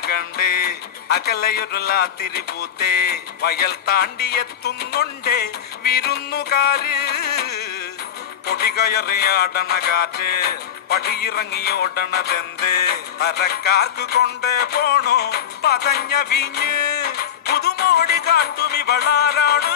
കണ്ടേ അകലയൊരു ലാത്തിരി പൂത്തേ വയൽ താണ്ടിയെത്തുന്നുണ്ടേ വിരുന്നുകാര് പൊടികയറിയാടണ കാറ്റ് പടിയിറങ്ങിയോടണതെന്ത് തരക്കാർക്ക് കൊണ്ട് പോണോ പതഞ്ഞ വീഞ്ഞ് പുതുമോടി കാട്ടും ഇവളാരാണ്